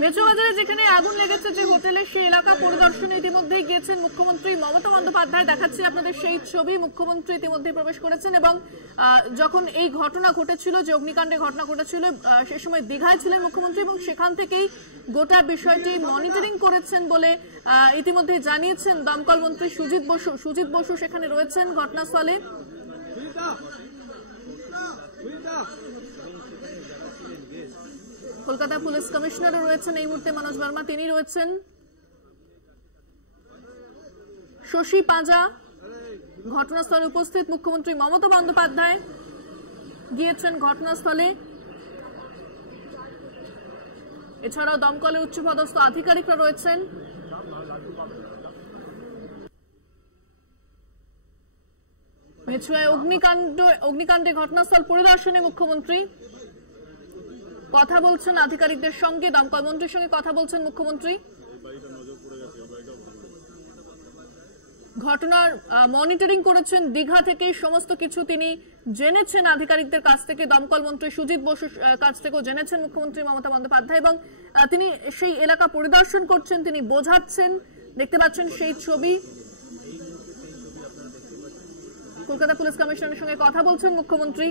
মেচুবাজারে যেখানে আগুন লেগেছে যে হোটেলে সেই এলাকা পরিদর্শনে ইতিমধ্যেই গিয়েছেন মুখ্যমন্ত্রী মমতা বন্দ্যোপাধ্যায়। দেখাচ্ছি আপনাদের সেই ছবি। মুখ্যমন্ত্রী ইতিমধ্যে প্রবেশ করেছেন এবং যখন এই ঘটনা ঘটেছিল, যে অগ্নিকাণ্ডের ঘটনা ঘটেছিল, সে সময় দীঘায় ছিলেন মুখ্যমন্ত্রী এবং সেখান থেকেই গোটা বিষয়টি মনিটরিং করেছেন বলে ইতিমধ্যে জানিয়েছেন দমকল মন্ত্রী সুজিত বসু সেখানে রয়েছেন ঘটনাস্থলে। কলকাতা পুলিশ কমিশনারও রয়েছেন এই মুহূর্তে, মনোজ বর্মা তিনি রয়েছেন। শশী পাঁজা ঘটনাস্থলে উপস্থিত। মুখ্যমন্ত্রী মমতা বন্দ্যোপাধ্যায় গিয়েছেন ঘটনাস্থলে। এছাড়াও দমকলের উচ্চপদস্থ আধিকারিকরা রয়েছেন। মেছুয়ায় অগ্নিকাণ্ডে ঘটনাস্থল পরিদর্শনে মুখ্যমন্ত্রী কথা বলছেন আধিকারিকদের সঙ্গে, দমকল মন্ত্রীর সঙ্গে কথা বলছেন মুখ্যমন্ত্রী। ঘটনার মনিটরিং করেছেন দীঘা থেকে, সমস্ত কিছু তিনি জেনেছেন আধিকারিকদের কাছ থেকে, দমকল মন্ত্রী সুজিত বসুর কাছ থেকেও জেনেছেন মুখ্যমন্ত্রী মমতা বন্দ্যোপাধ্যায় এবং তিনি সেই এলাকা পরিদর্শন করছেন, তিনি বোঝাচ্ছেন। দেখতে পাচ্ছেন সেই ছবি। কলকাতা পুলিশ কমিশনারের সঙ্গে কথা বলছেন মুখ্যমন্ত্রী।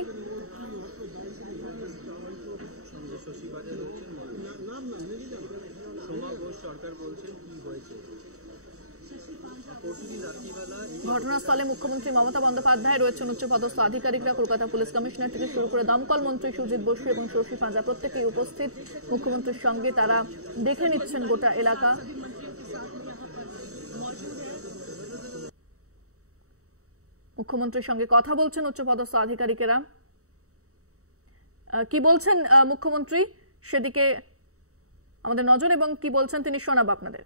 ঘটনাস্থলে মুখ্যমন্ত্রী মমতা বন্দ্যোপাধ্যায় রয়েছেন, উচ্চপদস্থ আধিকারিকরা, কলকাতা পুলিশ কমিশনার থেকে শুরু করে দমকল মন্ত্রী সুজিত বসু এবং শশী পাঁজা প্রত্যেকেই উপস্থিত মুখ্যমন্ত্রীর সঙ্গে। তারা দেখে নিচ্ছেন গোটা এলাকা। মুখ্যমন্ত্রীর সঙ্গে কথা বলছেন উচ্চপদস্থ আধিকারিকেরা। কি বলছেন মুখ্যমন্ত্রী সেদিকে আমাদের নজর, এবং কি বলছেন তিনি শোনাবো আপনাদের।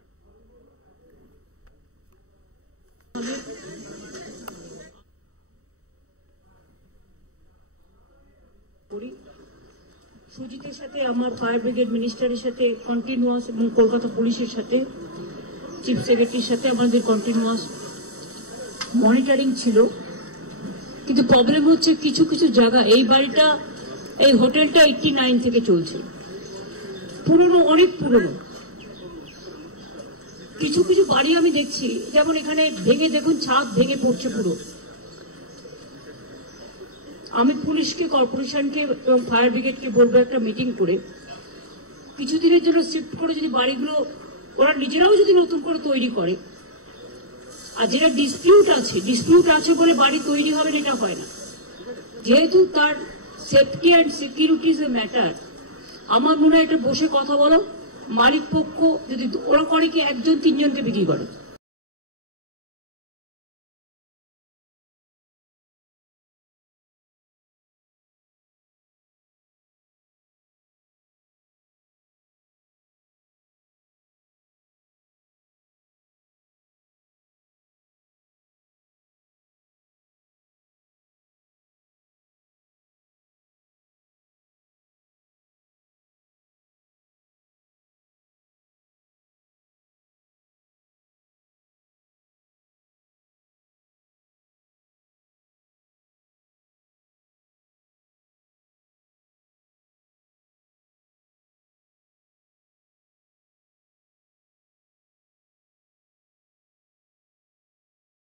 সুজিতের সাথে আমার ফায়ার ব্রিগেড মিনিস্টারের সাথে কন্টিনিউয়াস এবং কলকাতা পুলিশের সাথে চিফ সেক্রেটারির সাথে আমাদের কন্টিনিউয়াস মনিটরিং ছিল। কিন্তু প্রবলেম হচ্ছে কিছু কিছু জায়গা, এই বাড়িটা, এই হোটেলটা 89 থেকে চলছে, পুরনো, অনেক পুরনো। কিছু কিছু বাড়ি আমি দেখছি, যেমন এখানে ভেঙে দেখুন, ছাদ ভেঙে পড়ছে পুরো। আমি পুলিশকে, কর্পোরেশনকে এবং ফায়ার ব্রিগেডকে বলবো একটা মিটিং করে কিছুদিনের জন্য শিফট করে যদি বাড়িগুলো ওরা নিজেরাও যদি নতুন করে তৈরি করে। আর যেটা ডিসপিউট আছে বলে বাড়ি তৈরি হবে না, এটা হয় না। যেহেতু তার safety and security is a matter, আমার মনে হয় এটা বসে কথা বলো। মালিক পক্ষ যদি ওরা করে কি 1-3 জনকে বিক্রি করে,